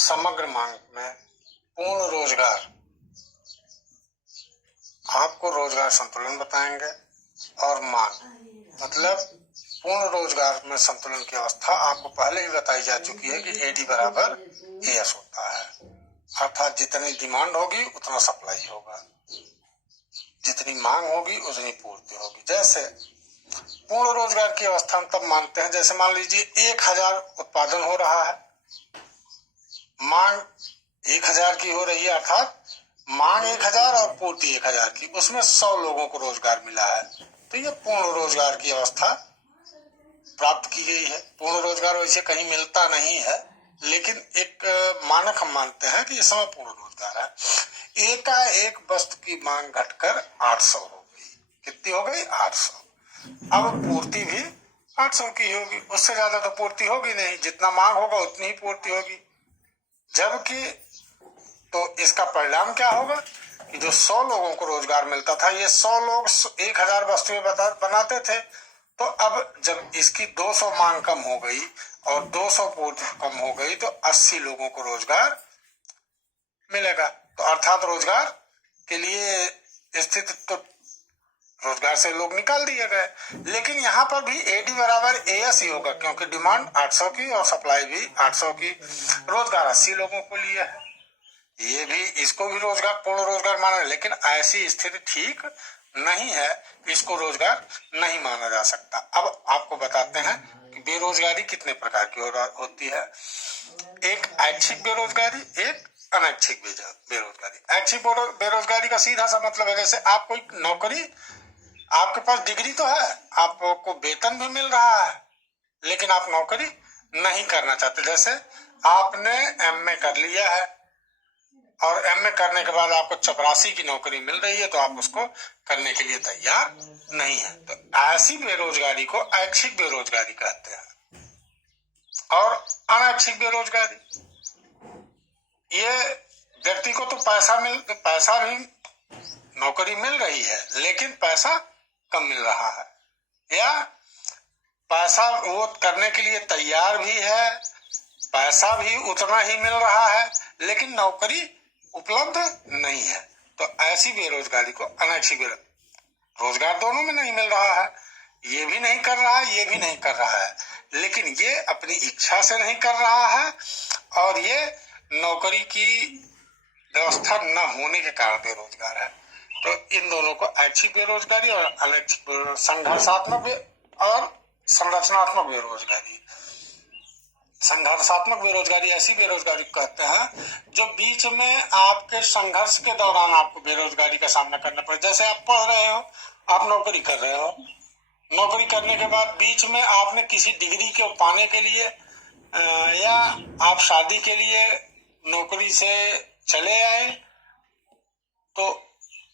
समग्र मांग में पूर्ण रोजगार, आपको रोजगार संतुलन बताएंगे। और मांग मतलब पूर्ण रोजगार में संतुलन की अवस्था आपको पहले ही बताई जा चुकी है कि एडी बराबर एएस होता है, अर्थात जितनी डिमांड होगी उतना सप्लाई होगा, जितनी मांग होगी उतनी पूर्ति होगी। जैसे पूर्ण रोजगार की अवस्था हम तब मानते हैं, जैसे मान लीजिए 1000 उत्पादन हो रहा है, मांग 1000 की हो रही है, अर्थात मांग 1000 और पूर्ति 1000 की, उसमें 100 लोगों को रोजगार मिला है, तो ये पूर्ण रोजगार की अवस्था प्राप्त की गई है। पूर्ण रोजगार वैसे कहीं मिलता नहीं है, लेकिन एक मानक हम मानते हैं कि इस समय पूर्ण रोजगार है। एकाएक वस्तु की मांग घटकर 800 हो गई। कितनी हो गई? 800। अब पूर्ति भी 800 की होगी, उससे ज्यादा तो पूर्ति होगी नहीं, जितना मांग होगा उतनी ही पूर्ति होगी। जबकि तो इसका परिणाम क्या होगा कि जो 100 लोगों को रोजगार मिलता था, ये 100 लोग 1000 वस्तुएं बनाते थे, तो अब जब इसकी 200 मांग कम हो गई और 200 पूर्ति कम हो गई, तो 80 लोगों को रोजगार मिलेगा। तो अर्थात रोजगार के लिए स्थित तो रोजगार से लोग निकाल दिए गए, लेकिन यहाँ पर भी एडी बराबर एएस ही होगा, क्योंकि डिमांड 800 की और सप्लाई भी 800 की, रोजगार 80 लोगों को लिए है। ये भी, इसको भी रोजगार, पूर्ण रोजगार माना, लेकिन ऐसी स्थिति ठीक नहीं है, इसको रोजगार नहीं माना जा सकता। अब आपको बताते हैं कि बेरोजगारी कितने प्रकार की होती है। एक ऐच्छिक बेरोजगारी, एक अनैच्छिक बेरोजगारी। ऐच्छिक बेरोजगारी का सीधा सा मतलब है, जैसे आप कोई नौकरी, आपके पास डिग्री तो है, आपको वेतन भी मिल रहा है, लेकिन आप नौकरी नहीं करना चाहते। जैसे आपने एमए कर लिया है और एमए करने के बाद आपको चपरासी की नौकरी मिल रही है, तो आप उसको करने के लिए तैयार नहीं है, तो ऐसी बेरोजगारी को ऐच्छिक बेरोजगारी कहते हैं। और अनैच्छिक बेरोजगारी, ये व्यक्ति को तो पैसा भी, नौकरी मिल रही है, लेकिन पैसा कम मिल रहा है, या पैसा वो करने के लिए तैयार भी है, पैसा भी उतना ही मिल रहा है, लेकिन नौकरी उपलब्ध नहीं है, तो ऐसी बेरोजगारी को अनैच्छिक बेरोजगारी। रोजगार दोनों में नहीं मिल रहा है, ये भी नहीं कर रहा है, ये भी नहीं कर रहा है, लेकिन ये अपनी इच्छा से नहीं कर रहा है, और ये नौकरी की व्यवस्था न होने के कारण बेरोजगार है। तो इन दोनों को ऐच्छिक बेरोजगारी और अनैच्छिक, संघर्षात्मक और संरचनात्मक बेरोजगारी। संघर्षात्मक बेरोजगारी ऐसी बेरोजगारी कहते हैं जो बीच में आपके संघर्ष के दौरान आपको बेरोजगारी का सामना करना पड़े। जैसे आप पढ़ रहे हो, आप नौकरी कर रहे हो, नौकरी करने के बाद बीच में आपने किसी डिग्री को पाने के लिए या आप शादी के लिए नौकरी से चले आए, तो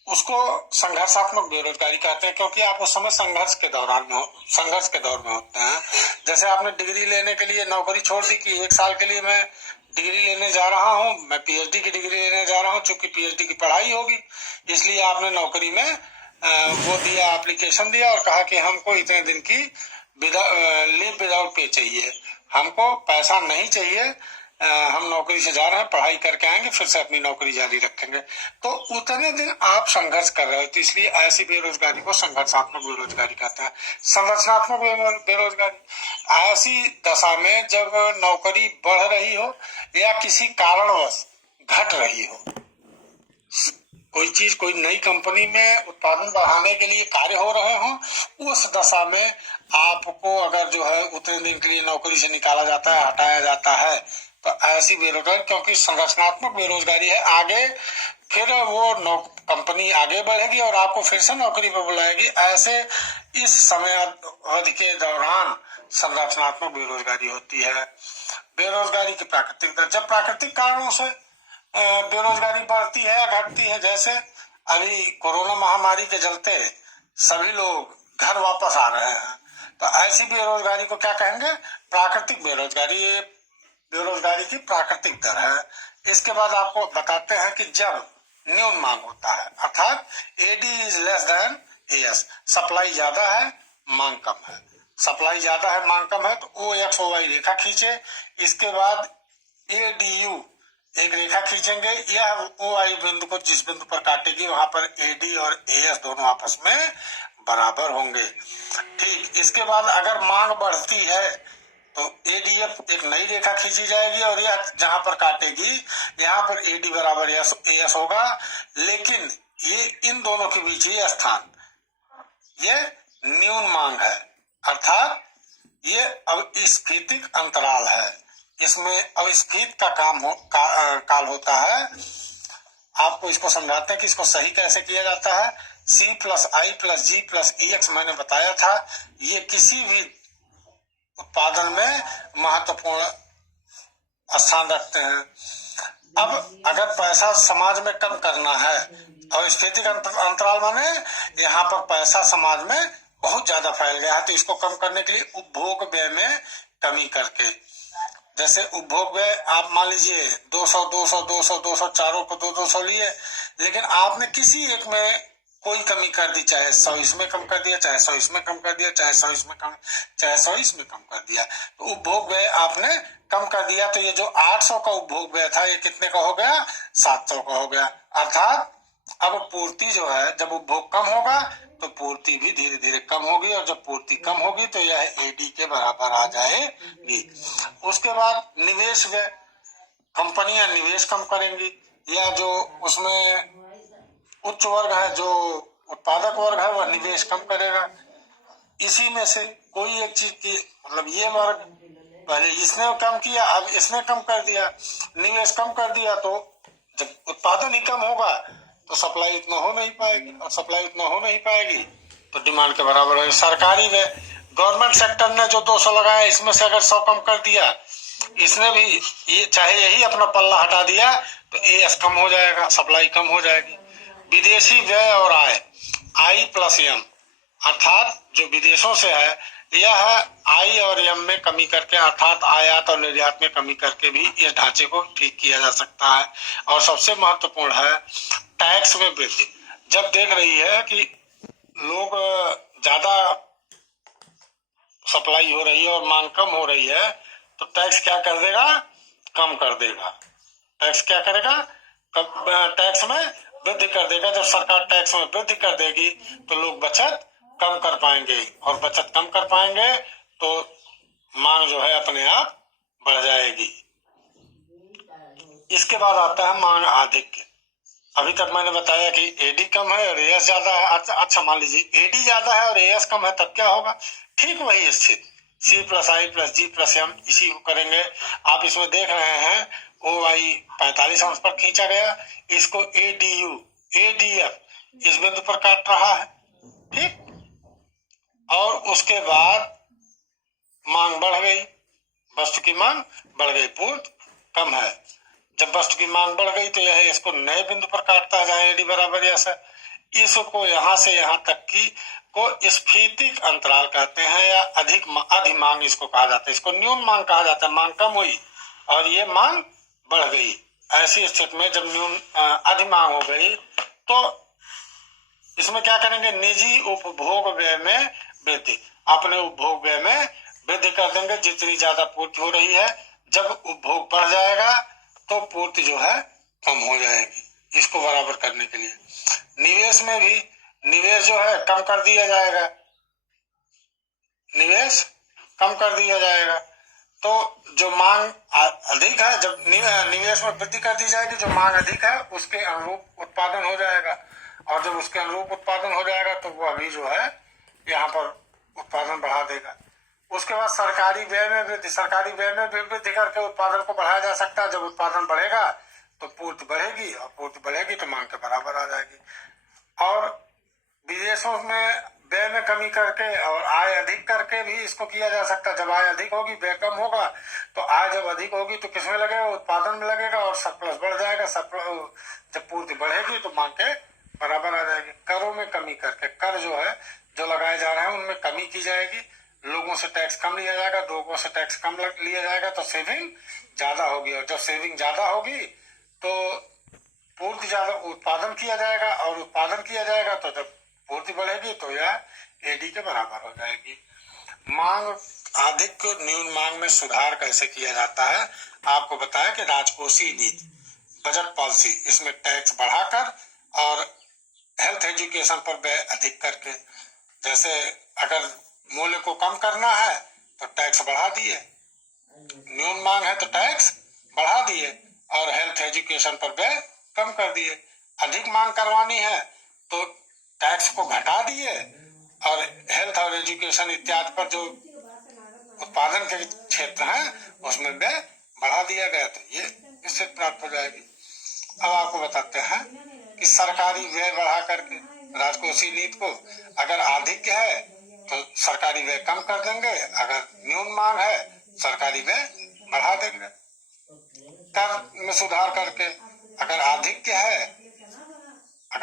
उसको संघर्षात्मक बेरोजगारी कहते हैं, क्योंकि आप उस समय संघर्ष के दौर में होते हैं। जैसे आपने डिग्री लेने के लिए नौकरी छोड़ दी कि 1 साल के लिए मैं डिग्री लेने जा रहा हूँ, मैं पीएचडी की डिग्री लेने जा रहा हूँ, चूंकि पीएचडी की पढ़ाई होगी, इसलिए आपने नौकरी में वो दिया, एप्लीकेशन दिया और कहा कि हमको इतने दिन की लीव विदाउट पे चाहिए, हमको पैसा नहीं चाहिए, हम नौकरी से जा रहे हैं, पढ़ाई करके आएंगे, फिर से अपनी नौकरी जारी रखेंगे। तो उतने दिन आप संघर्ष कर रहे हो, तो इसलिए ऐसी बेरोजगारी को संघर्षात्मक बेरोजगारी कहते हैं। संरचनात्मक बेरोजगारी, ऐसी दशा में जब नौकरी बढ़ रही हो या किसी कारणवश घट रही हो, कोई चीज, कोई नई कंपनी में उत्पादन बढ़ाने के लिए कार्य हो रहे हो, उस दशा में आपको अगर जो है उतने दिन के लिए नौकरी से निकाला जाता है, हटाया जाता है, तो ऐसी बेरोजगारी, क्योंकि संरचनात्मक बेरोजगारी है, आगे फिर वो कंपनी आगे बढ़ेगी और आपको फिर से नौकरी पर बुलाएगी, ऐसे इस समय अवधि के दौरान संरचनात्मक बेरोजगारी होती है। बेरोजगारी की प्राकृतिक दर, जब प्राकृतिक कारणों से बेरोजगारी बढ़ती है या घटती है, जैसे अभी कोरोना महामारी के चलते सभी लोग घर वापस आ रहे हैं, तो ऐसी बेरोजगारी को क्या कहेंगे? प्राकृतिक बेरोजगारी। ये बेरोजगारी की प्राकृतिक दर है। इसके बाद आपको बताते हैं कि जब न्यून मांग होता है, अर्थात AD is less than AS, supply ज्यादा है मांग कम है, सप्लाई ज्यादा है मांग कम है, तो ओ एक्स ओ वाई रेखा खींचे, इसके बाद एडीयू एक रेखा खींचेंगे, यह ओ आई बिंदु को जिस बिंदु पर काटेगी वहां पर एडी और एएस दोनों आपस में बराबर होंगे। ठीक, इसके बाद अगर मांग बढ़ती है तो एडीएफ एक नई रेखा खींची जाएगी और यह जहां पर काटेगी यहाँ पर एडी बराबर एएस होगा, लेकिन ये इन दोनों के बीच ये स्थान ये न्यून मांग है, अर्थात ये अविस्फीतिक अंतराल है। इसमें अविस्फीत का काल होता है। आपको इसको समझाते हैं कि इसको सही कैसे किया जाता है। C प्लस आई प्लस जी प्लस EX मैंने बताया था, ये किसी भी उत्पादन में महत्वपूर्ण स्थान रखते हैं। अब अगर पैसा समाज में कम करना है, अविस्फीतिक अंतराल माने यहाँ पर पैसा समाज में बहुत ज्यादा फैल गया है, तो इसको कम करने के लिए उपभोग व्यय में कमी करके, जैसे उपभोग व्यय आप मान लीजिए 200 200 200 200 चारों को 200 लिए, लेकिन आपने किसी एक में कोई कमी कर दी, चाहे 100 इसमें कम कर दिया, चाहे 100 इसमें कम कर दिया, चाहे 100 इसमें कम, चाहे 100 इसमें कम कर दिया, तो उपभोग व्यय आपने कम कर दिया, तो ये जो 800 का उपभोग व्यय था ये कितने का हो गया, 700 का हो गया। अर्थात अब पूर्ति जो है, जब उपभोग कम होगा तो पूर्ति भी धीरे धीरे कम होगी, और जब पूर्ति कम होगी तो यह एडी के बराबर आ जाएगी। उसके बाद निवेश व्यय, कंपनियां निवेश कम करेंगी, या जो उसमें उच्च वर्ग है, जो उत्पादक वर्ग है, वह निवेश कम करेगा। इसी में से कोई एक चीज की, मतलब ये वर्ग पहले इसने कम किया, अब इसने कम कर दिया, निवेश कम कर दिया, तो जब उत्पादन ही कम होगा तो सप्लाई उतना हो नहीं पाएगी, और सप्लाई उतना हो नहीं पाएगी तो डिमांड के बराबर होगी। सरकारी में गवर्नमेंट सेक्टर ने जो 200 लगाया, इसमें से अगर 100 कम कर दिया, इसने भी ये चाहे यही अपना पल्ला हटा दिया, तो एएस कम हो जाएगा, सप्लाई कम हो जाएगी। विदेशी व्यय और आय, आई प्लस एम, अर्थात जो विदेशों से है, यह आई और एम में कमी करके, अर्थात आयात और निर्यात में कमी करके भी इस ढांचे को ठीक किया जा सकता है। और सबसे महत्वपूर्ण है टैक्स में वृद्धि। जब देख रही है कि लोग ज्यादा सप्लाई हो रही है और मांग कम हो रही है, तो टैक्स क्या कर देगा, कम कर देगा। टैक्स क्या करेगा, टैक्स में वृद्धि कर देगा। जब सरकार टैक्स में वृद्धि कर देगी तो लोग बचत कम कर पाएंगे, और बचत कम कर पाएंगे तो मांग जो है अपने आप बढ़ जाएगी। इसके बाद आता है मांग आधिक्य। अभी तक मैंने बताया कि एडी कम है और एएस ज्यादा है। अच्छा मान लीजिए एडी ज्यादा है और एएस कम है, तब क्या होगा, ठीक वही स्थिति C प्लस आई प्लस जी प्लस एम, इसी को करेंगे। आप इसमें देख रहे हैं ओ आई 45 अंश पर खींचा गया, इसको एडीयू एडीएफ इस बिंदु पर काट रहा है, ठीक। और उसके बाद मांग बढ़ गई, वस्तु की मांग बढ़ गई, पूर्ति कम है। जब वस्तु की मांग बढ़ गई तो यह इसको नए बिंदु पर काटता है जहां एडी बराबर एस है। इसको यहां से यहां तक की को स्फीतिक अंतराल कहते हैं, या अधिक मांग इसको कहा जाता है। इसको न्यून मांग कहा जाता है। मांग कम हुई और ये मांग बढ़ गई। ऐसी स्थिति में जब अधिक मांग हो गई तो इसमें क्या करेंगे, निजी उपभोग व्यय में वृद्धि, अपने उपभोग व्यय में वृद्धि कर देंगे जितनी ज्यादा पूर्ति हो रही है। जब उपभोग बढ़ जाएगा तो पूर्ति जो है कम हो जाएगी। इसको बराबर करने के लिए निवेश में भी, निवेश जो है कम कर दिया जाएगा, निवेश कम कर दिया जाएगा। तो जो मांग अधिक है, जब निवेश में वृद्धि कर दी जाएगी, जो मांग अधिक है उसके अनुरूप उत्पादन हो जाएगा, और जब उसके अनुरूप उत्पादन हो जाएगा तो वो अभी जो है यहाँ पर उत्पादन बढ़ा देगा। उसके बाद सरकारी व्यय में वृद्धि, सरकारी व्यय में भी वृद्धि करके उत्पादन को बढ़ाया जा सकता है। जब उत्पादन बढ़ेगा तो पूर्ति बढ़ेगी, और पूर्ति बढ़ेगी तो मांग के बराबर आ जाएगी। और विदेशों में व्यय में कमी करके और आय अधिक करके भी इसको किया जा सकता है। जब आय अधिक होगी व्यय कम होगा, तो आय जब अधिक होगी तो किसमें लगेगा, उत्पादन में लगेगा, और सरप्लस बढ़ जाएगा। जब पूर्ति बढ़ेगी तो मांग के बराबर आ जाएगी। करों में कमी करके, कर जो है जो लगाए जा रहे हैं उनमें कमी की जाएगी। लोगों से टैक्स कम लिया जाएगा, लोगों से टैक्स कम लिया जाएगा तो सेविंग ज्यादा होगी, और जब सेविंग ज्यादा होगी तो पूर्ति ज्यादा उत्पादन किया जाएगा, और उत्पादन किया जाएगा तो जब पूर्ति बढ़ेगी तो यह एडी के बराबर हो जाएगी। मांग अधिक न्यून मांग में सुधार कैसे किया जाता है, आपको बताया कि राजकोषीय नीति, बजट पॉलिसी, इसमें टैक्स बढ़ाकर और हेल्थ एजुकेशन पर व्यय अधिक करके। जैसे अगर मूल्य को कम करना है तो टैक्स बढ़ा दिए, न्यून मांग है तो टैक्स बढ़ा दिए, और हेल्थ एजुकेशन पर व्यय कम कर दिए। अधिक मांग करवानी है तो टैक्स को घटा दिए, और हेल्थ और एजुकेशन इत्यादि पर जो उत्पादन के क्षेत्र हैं उसमें व्यय बढ़ा दिया गया, तो ये इससे प्राप्त हो जाएगी। अब आपको बताते हैं कि सरकारी व्यय बढ़ा करके राजकोषीय नीति को, अगर अधिक है तो सरकारी व्यय कम कर देंगे, अगर न्यून मांग है सरकारी व्यय बढ़ा देंगे। कर में सुधार करके, अगर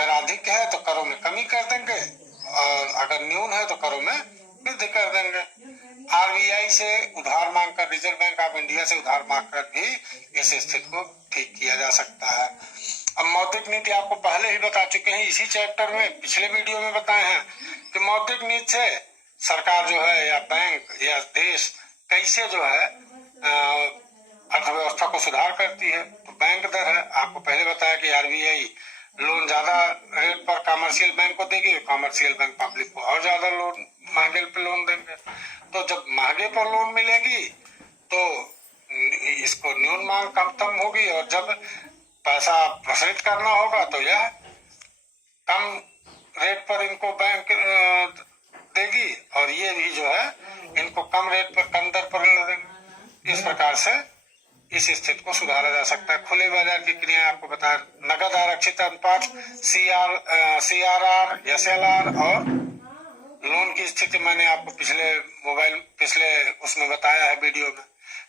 अधिक है तो करों में कमी कर देंगे, और अगर न्यून है तो करों में वृद्धि कर देंगे। आरबीआई से उधार मांगकर, रिजर्व बैंक ऑफ इंडिया से उधार मांगकर भी इस स्थिति को ठीक किया जा सकता है। अब मौद्रिक नीति आपको पहले ही बता चुके हैं, इसी चैप्टर में पिछले वीडियो में बताए हैं कि मौद्रिक नीति से सरकार जो है या बैंक या देश कैसे जो है अर्थव्यवस्था को सुधार करती है। तो बैंक दर है, आपको पहले बताया कि आरबीआई लोन ज्यादा रेट पर कमर्शियल बैंक को देगी, कमर्शियल बैंक पब्लिक को और ज्यादा लोन, महंगे पे लोन देंगे। तो जब महंगे पर लोन मिलेगी तो इसको न्यून मांग कम होगी, और जब पैसा प्रसारित करना होगा तो यह कम रेट पर इनको बैंक देगी, और ये भी जो है इनको कम रेट पर, कम दर पर देंगे। इस प्रकार से इस स्थिति को सुधारा जा सकता है। खुले बाजार की क्रिया आपको बताया, नगद आरक्षित अनुपात, CRR, SLR और लोन की स्थिति मैंने आपको पिछले उसमें बताया है वीडियो में।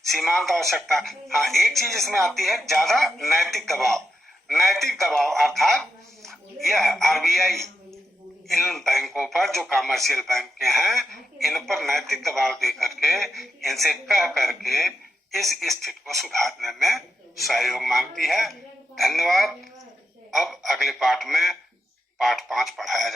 सीमांत आवश्यकता, हाँ एक चीज इसमें आती है, ज्यादा नैतिक दबाव अर्थात यह आरबीआई इन बैंकों पर जो कमर्शियल बैंक के हैं इन पर नैतिक दबाव दे करके, इनसे कह करके इस स्थिति को सुधारने में सहयोग मांगती है। धन्यवाद। अब अगले पाठ में पाठ 5 पढ़ाया